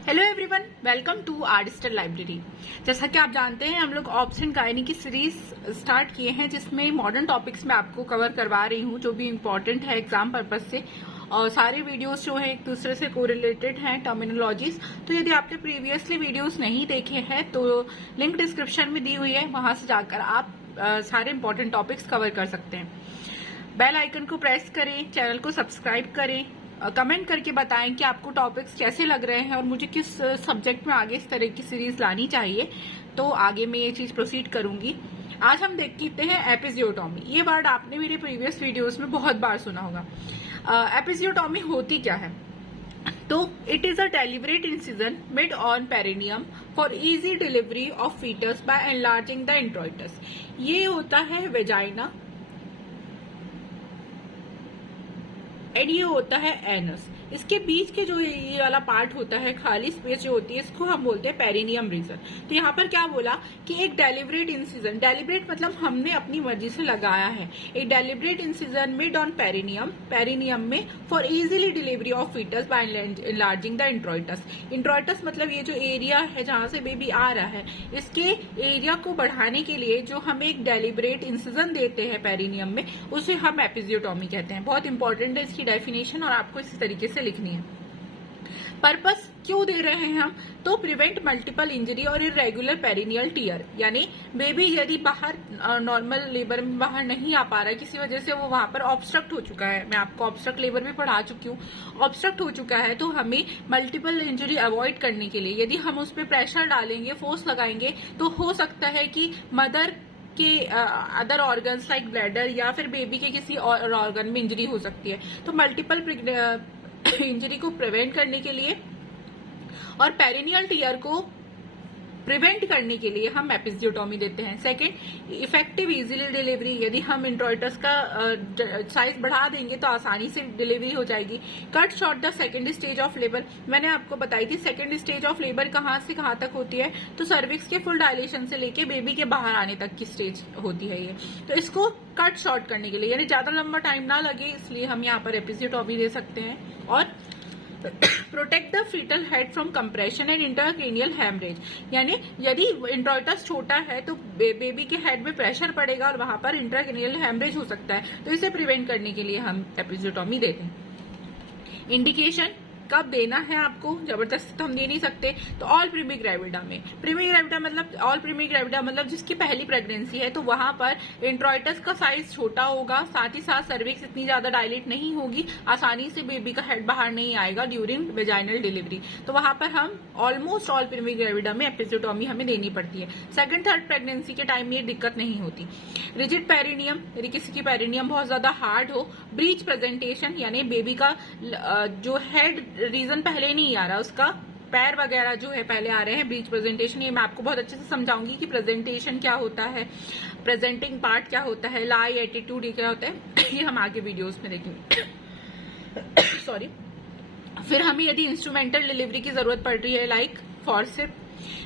Hello everyone, welcome to artister library. जैसा कि आप जानते हैं, हम लोग ऑब्स एंड गायनी की सीरीज स्टार्ट किए हैं, जिसमें मॉडर्न टॉपिक्स में आपको कवर करवा रही हूँ जो भी इम्पोर्टेंट है एग्जाम पर्पज से। और सारे वीडियोस जो है एक दूसरे से कोरिलेटेड हैं, टर्मिनोलॉजीज। तो यदि आपने प्रीवियसली वीडियोस नहीं देखे हैं तो लिंक डिस्क्रिप्शन में दी हुई है, वहां से जाकर आप सारे इंपॉर्टेंट टॉपिक्स कवर कर सकते हैं। बेल आइकन को प्रेस करें, चैनल को सब्सक्राइब करें, कमेंट करके बताएं कि आपको टॉपिक्स कैसे लग रहे हैं और मुझे किस सब्जेक्ट में आगे इस तरह की सीरीज लानी चाहिए, तो आगे मैं ये चीज प्रोसीड करूंगी। आज हम देखते हैं एपिजियोटॉमी। ये वर्ड आपने मेरे प्रीवियस वीडियोस में बहुत बार सुना होगा। एपिजियोटॉमी होती क्या है? तो it is a deliberate incision made on perineum for easy delivery of foetus by enlarging the introitus. ये होता है वेजाइना एंड ये होता है एनस। इसके बीच के जो ये वाला पार्ट होता है, खाली स्पेस जो होती है, इसको हम बोलते हैं पेरिनियम रीजन। तो यहाँ पर क्या बोला कि एक डेलिब्रेट इंसिजन, डेलिब्रेट मतलब हमने अपनी मर्जी से लगाया है, एक deliberate incision made on perineum, perineum में for easily delivery of foetus by enlarging the introitus. Introitus मतलब ये जो एरिया है जहां से बेबी आ रहा है, इसके एरिया को बढ़ाने के लिए जो हम एक डेलिब्रेट इंसिजन देते हैं पेरिनियम में, उसे हम एपिजियोटॉमी कहते हैं। बहुत इंपॉर्टेंट है इसकी डेफिनेशन और आपको इसी तरीके से लिखनी है। पर्पस क्यों दे रहे हैं हम? तो प्रिवेंट मल्टीपल इंजरी और इरेगुलर पेरिनियल टीयर, यानी बेबी यदि बाहर नॉर्मल लेबर में बाहर नहीं आ पा रहा है, किसी वजह से वो वहां पर ऑब्स्ट्रक्ट हो चुका है, मैं आपको ऑब्स्ट्रक्ट लेबर भी पढ़ा चुकी हूँ, ऑब्स्ट्रक्ट हो चुका है, तो हमें मल्टीपल इंजरी अवॉइड करने के लिए यदि हम उस पर प्रेशर डालेंगे, फोर्स लगाएंगे, तो हो सकता है कि मदर के अदर ऑर्गन्स लाइक ब्लैडर या फिर बेबी के किसी और ऑर्गन में इंजरी हो सकती है। तो मल्टीपल इंजरी को प्रिवेंट करने के लिए और पेरिनियल टीयर को प्रिवेंट करने के लिए हम एपिजियोटॉमी देते हैं। सेकंड, इफेक्टिव इजीली डिलीवरी, यदि हम इंट्रोइटस का साइज बढ़ा देंगे तो आसानी से डिलीवरी हो जाएगी। Cut short the second stage of labour, मैंने आपको बताई थी सेकंड स्टेज ऑफ लेबर कहाँ से कहाँ तक होती है, तो सर्विक्स के फुल डायलेशन से लेके बेबी के बाहर आने तक की स्टेज होती है ये। तो इसको कट शॉर्ट करने के लिए, यानी ज्यादा लंबा टाइम ना लगे, इसलिए हम यहाँ पर एपिजियोटॉमी दे सकते हैं। और protect the fetal head from compression and intracranial haemorrhage, यानी यदि इंट्रोइटस छोटा है तो बेबी के हेड में प्रेशर पड़ेगा और वहां पर इंट्राक्रेनियल हैमरेज हो सकता है, तो इसे प्रिवेंट करने के लिए हम एपिजियोटॉमी देते हैं। इंडिकेशन कब देना है आपको, जबरदस्ती तो हम दे नहीं सकते। तो ऑल प्रीमी ग्रेविडा में, प्रीमी ग्रेविडा मतलब ऑल प्रीमी ग्रेविडा मतलब जिसकी पहली प्रेगनेंसी है, तो वहां पर इंट्रोइटस का साइज छोटा होगा, साथ ही साथ सर्विक्स इतनी ज्यादा डायलेट नहीं होगी, आसानी से बेबी का हेड बाहर नहीं आएगा ड्यूरिंग वेजाइनल डिलीवरी, तो वहां पर हम ऑलमोस्ट ऑल प्रीमी ग्रेविडा में एपिजियोटॉमी हमें देनी पड़ती है। सेकंड थर्ड प्रेगनेंसी के टाइम में ये दिक्कत नहीं होती। रिजिड पेरिनियम, यदि किसी की पेरिनियम बहुत ज्यादा हार्ड हो, ब्रीच प्रेजेंटेशन, यानी बेबी का जो हेड रीजन पहले नहीं आ रहा, उसका पैर वगैरह जो है पहले आ रहे हैं, ब्रीच प्रेजेंटेशन, ये मैं आपको बहुत अच्छे से समझाऊंगी कि प्रेजेंटेशन क्या होता है, प्रेजेंटिंग पार्ट क्या होता है, लाई एटीट्यूड ये क्या होता है, ये हम आगे वीडियोस में देखेंगे। सॉरी। फिर हमें यदि इंस्ट्रूमेंटल डिलीवरी की जरूरत पड़ रही है like forceps,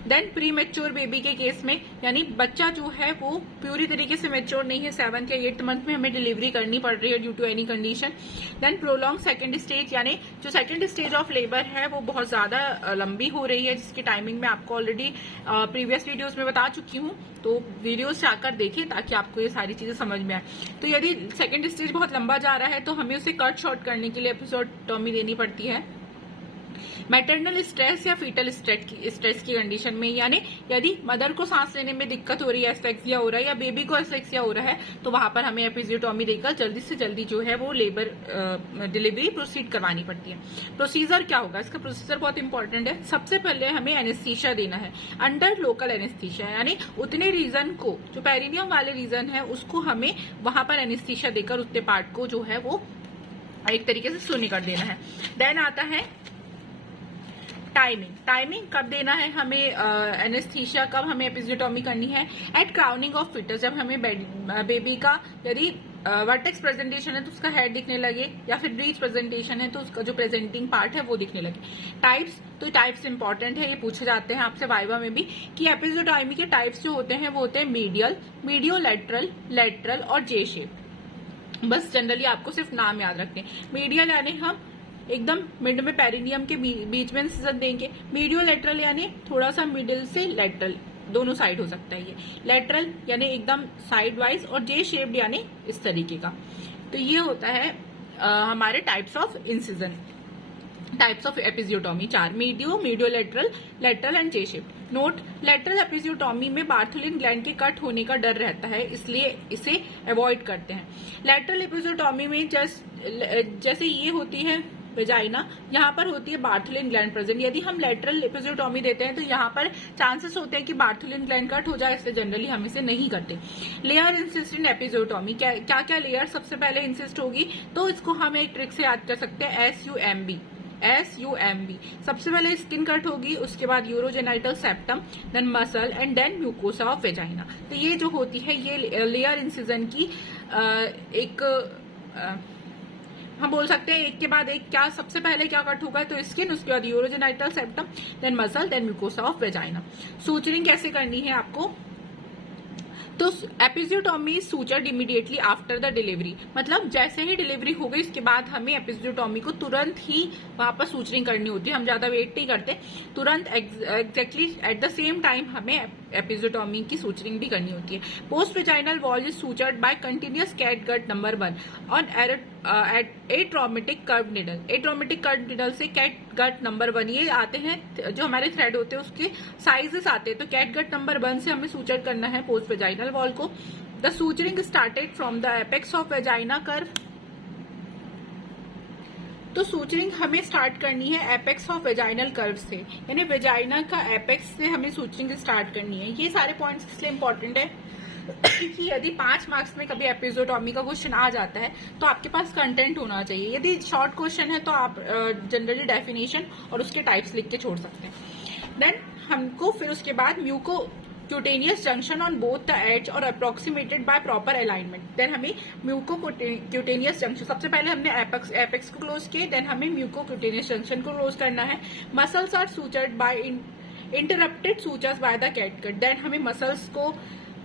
then premature baby के केस में, यानी बच्चा जो है वो पूरी तरीके से मेच्योर नहीं है, 7th या 8th मंथ में हमें डिलीवरी करनी पड़ रही है due to any condition. Then prolong second stage, यानी जो सेकंड स्टेज ऑफ लेबर है वो बहुत ज्यादा लंबी हो रही है, जिसकी टाइमिंग मैं आपको ऑलरेडी प्रीवियस वीडियोस में बता चुकी हूँ, तो वीडियोस जाकर देखें ताकि आपको ये सारी चीजें समझ में आए। तो यदि सेकंड स्टेज बहुत लंबा जा रहा है तो हमें उसे कट शॉर्ट करने के लिए एपिजियोटॉमी देनी पड़ती है। मैटरनल स्ट्रेस या फीटल स्ट्रेस की कंडीशन में, यानी यदि मदर को सांस लेने में दिक्कत हो रही है, एस्फेक्सिया हो रहा है, या बेबी को एस्फेक्सिया हो रहा है, तो वहां पर हमें एपिजियोटॉमी देकर जल्दी से जल्दी जो है वो लेबर डिलीवरी प्रोसीड करवानी पड़ती है। प्रोसीजर क्या होगा? इसका प्रोसीजर बहुत इंपॉर्टेंट है। सबसे पहले हमें एनेस्थीसिया देना है, अंडर लोकल एनेस्थीसिया, यानी उतने रीजन को, जो पेरिनियम वाले रीजन है उसको हमें वहां पर एनेस्थीसिया देकर उतने पार्ट को जो है वो एक तरीके से शून्य कर देना है। देन आता है टाइमिंग, टाइमिंग कब देना है हमें, एनेस्थीसिया कब हमें एपिजियोटॉमी करनी है? एट क्राउनिंग ऑफ फीटस, जब हमें बेबी का यदि वर्टेक्स प्रेजेंटेशन है तो उसका हेड दिखने लगे, या फिर ब्रीच प्रेजेंटेशन है तो उसका जो प्रेजेंटिंग पार्ट है वो दिखने लगे। टाइप्स, तो टाइप्स इंपॉर्टेंट है, ये पूछे जाते हैं आपसे वाइवा में भी कि एपिजियोटॉमी के टाइप्स जो होते हैं वो होते हैं मीडियल, मीडियो लेटरल, लेटरल और जे शेप। बस जनरली आपको सिर्फ नाम याद रखते हैं। मीडियल यानी हम एकदम मिड में पेरिनियम के बीच में इंसिजन देंगे। मीडियो लेटरल यानी थोड़ा सा मिडिल से लेटरल दोनों साइड हो सकता है ये। लेटरल यानी एकदम साइड वाइज, और जे शेप्ड यानी इस तरीके का। तो ये होता है हमारे types of incision, types of episiotomy 4, media lateral, lateral and J shaped. Note, lateral episiotomy में बार्थुलिन ग्लैंड के कट होने का डर रहता है, इसलिए इसे अवॉइड करते हैं। लेटरल एपिजियोटॉमी में जैसे ये होती है वेजाइना, यहाँ पर होती है बार्थुलिन ग्लैंड प्रेजेंट। यदि हम लेटरल एपिजियोटॉमी देते हैं तो यहाँ पर चांसेस होते हैं कि बार्थुलिन ग्लैंड कट हो जाए, इसलिए जनरली हम इसे नहीं करते। लेयर इंसिस्ट इन एपिजियोटॉमी, क्या क्या लेयर सबसे पहले इंसिस्ट होगी, तो इसको हम एक ट्रिक से याद कर सकते हैं, SUMB। सबसे पहले स्किन कट होगी, उसके बाद urogenital septum, then muscle and then mucosa of vagina. तो ये जो होती है ये लेयर इंसिजन की हम बोल सकते हैं एक के बाद एक, क्या सबसे पहले क्या कट होगा, तो स्किन, उसके बाद urogenital septum, then muscle, then mucosa of vagina. Suturing कैसे करनी है आपको, तो episiotomy sutured immediately after the delivery, मतलब जैसे ही डिलीवरी हो गई इसके बाद हमें एपिजियोटॉमी को तुरंत ही वहां पर सूचरिंग करनी होती है। हम ज्यादा वेट नहीं करते, तुरंत exactly at the same time हमें एपिजियोटॉमी की सूचरिंग भी करनी होती है। Post vaginal wall is sutured by continuous catgut number 1 on atraumatic curve needle. Atraumatic curve needle से कैट गट नंबर 1 ये आते हैं, जो हमारे थ्रेड होते हैं उसके साइजेस आते हैं, तो कैट गट नंबर 1 से हमें सूचर करना है पोस्ट वेजाइनल वॉल को। The suturing started from the apex of vagina curve, तो सूचरिंग हमें स्टार्ट करनी है एपेक्स ऑफ वेजाइनल कर्व से, यानी वेजाइना का एपेक्स से हमें सूचरिंग स्टार्ट करनी है। ये सारे पॉइंट्स इसलिए इंपॉर्टेंट है कि यदि 5 मार्क्स में कभी एपिजियोटॉमी का क्वेश्चन आ जाता है तो आपके पास कंटेंट होना चाहिए। यदि शॉर्ट क्वेश्चन है तो आप जनरली डेफिनेशन और उसके टाइप्स लिख के छोड़ सकते हैं। देन हमको फिर उसके बाद mucocutaneous junction on both the edge और approximated by proper alignment, then हमें म्यूको क्यूटेनियस जंक्शन, सबसे पहले हमने एपेक्स को क्लोज किए, देन हमें म्यूको क्यूटेनियस जंक्शन को क्लोज करना है। Muscles are sutured by interrupted sutures by the catgut, then हमें मसल्स को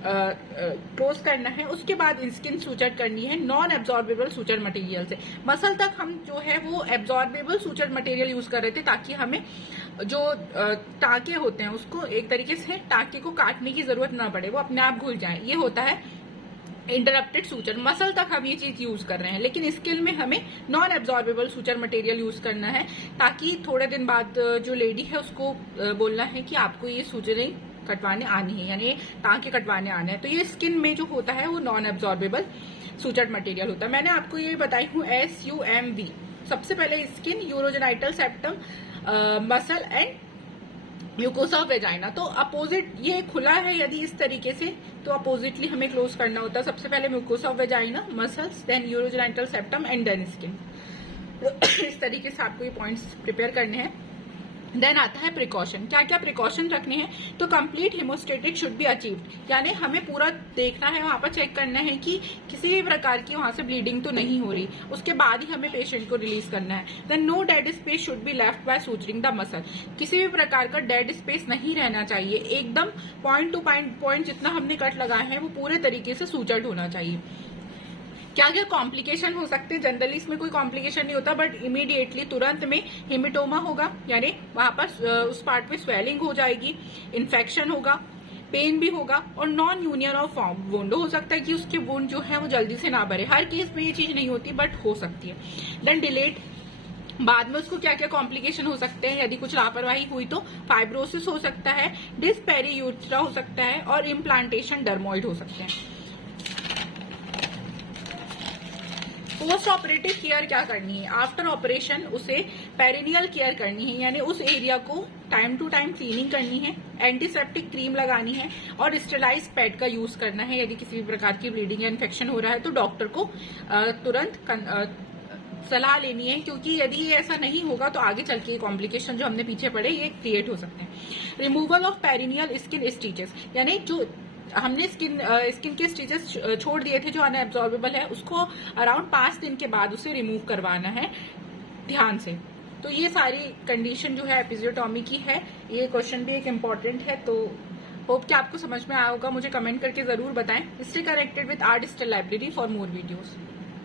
क्लोज करना है। उसके बाद स्किन सूचर करनी है नॉन एब्जॉर्बेबल सूचर मटेरियल से। मसल तक हम जो है वो एब्जॉर्बेबल सूचर मटेरियल यूज कर रहे थे ताकि हमें जो टाके होते हैं उसको एक तरीके से टाके को काटने की जरूरत ना पड़े, वो अपने आप घुल जाए। ये होता है इंटरप्टेड सूचर। मसल तक हम ये चीज यूज कर रहे हैं, लेकिन स्किल में हमें non absorbable suture material use करना है ताकि थोड़े दिन बाद जो लेडी है उसको बोलना है कि आपको ये सूचरिंग कटवाने आनी है, यानी टांके कटवाने आने हैं। तो ये स्किन में जो होता है वो नॉन एब्जॉर्बेबल सूचर्ड मटेरियल होता है। मैंने आपको ये बताई हूँ SUMB। सबसे पहले skin, urogenital septum, muscle and mucosa of vagina. तो अपोजिट ये खुला है यदि इस तरीके से, तो अपोजिटली हमें क्लोज करना होता है। सबसे पहले mucosa of vagina, muscles, then urogenital septum and then skin. इस तरीके से आपको ये पॉइंट्स प्रिपेयर करने हैं। देन आता है प्रिकॉशन। क्या क्या प्रिकॉशन रखने हैं, तो complete haemostatic should be achieved, यानी हमें पूरा देखना है, वहां पर चेक करना है कि किसी भी प्रकार की वहां से ब्लीडिंग तो नहीं हो रही, उसके बाद ही हमें पेशेंट को रिलीज करना है। Then no dead space should be left by suturing the muscle, किसी भी प्रकार का डेड स्पेस नहीं रहना चाहिए, एकदम पॉइंट टू पॉइंट जितना हमने कट लगाया है वो पूरे तरीके से सूचर्ड होना चाहिए। क्या क्या कॉम्प्लिकेशन हो सकते हैं, जनरली इसमें कोई कॉम्प्लिकेशन नहीं होता, बट इमीडिएटली तुरंत में हेमेटोमा होगा, यानी वहां पर उस पार्ट में स्वेलिंग हो जाएगी, इन्फेक्शन होगा, पेन भी होगा, और नॉन यूनियन ऑफ वुंड हो सकता है कि उसके वुंड जो है वो जल्दी से ना भरे। हर केस में ये चीज नहीं होती बट हो सकती है। देन डिलेड, बाद में उसको क्या क्या कॉम्प्लिकेशन हो सकते हैं, यदि कुछ लापरवाही हुई तो फाइब्रोसिस हो सकता है, डिस्पेरियूथ्रा हो सकता है, और इम्प्लांटेशन डर्मोइड हो सकते हैं। पोस्ट ऑपरेटिव केयर क्या करनी है, आफ्टर ऑपरेशन उसे पेरिनियल केयर करनी है, यानी उस एरिया को टाइम टू टाइम क्लीनिंग करनी है, एंटीसेप्टिक क्रीम लगानी है, और स्टेलाइज पैड का यूज करना है। यदि किसी भी प्रकार की ब्लीडिंग या इन्फेक्शन हो रहा है तो डॉक्टर को तुरंत सलाह लेनी है, क्योंकि यदि ये ऐसा नहीं होगा तो आगे चल के कॉम्प्लिकेशन जो हमने पीछे पढ़े ये क्रिएट हो सकते हैं। Removal of perineal skin stitches, यानी जो हमने स्किन के स्टिचेस छोड़ दिए थे जो अनएब्जॉर्बेबल है, उसको अराउंड 5 दिन के बाद उसे रिमूव करवाना है ध्यान से। तो ये सारी कंडीशन जो है एपिजियोटॉमी की है। ये क्वेश्चन भी एक इम्पॉर्टेंट है, तो होप कि आपको समझ में आया होगा। मुझे कमेंट करके जरूर बताएं। Stay connected with our digital library for more videos.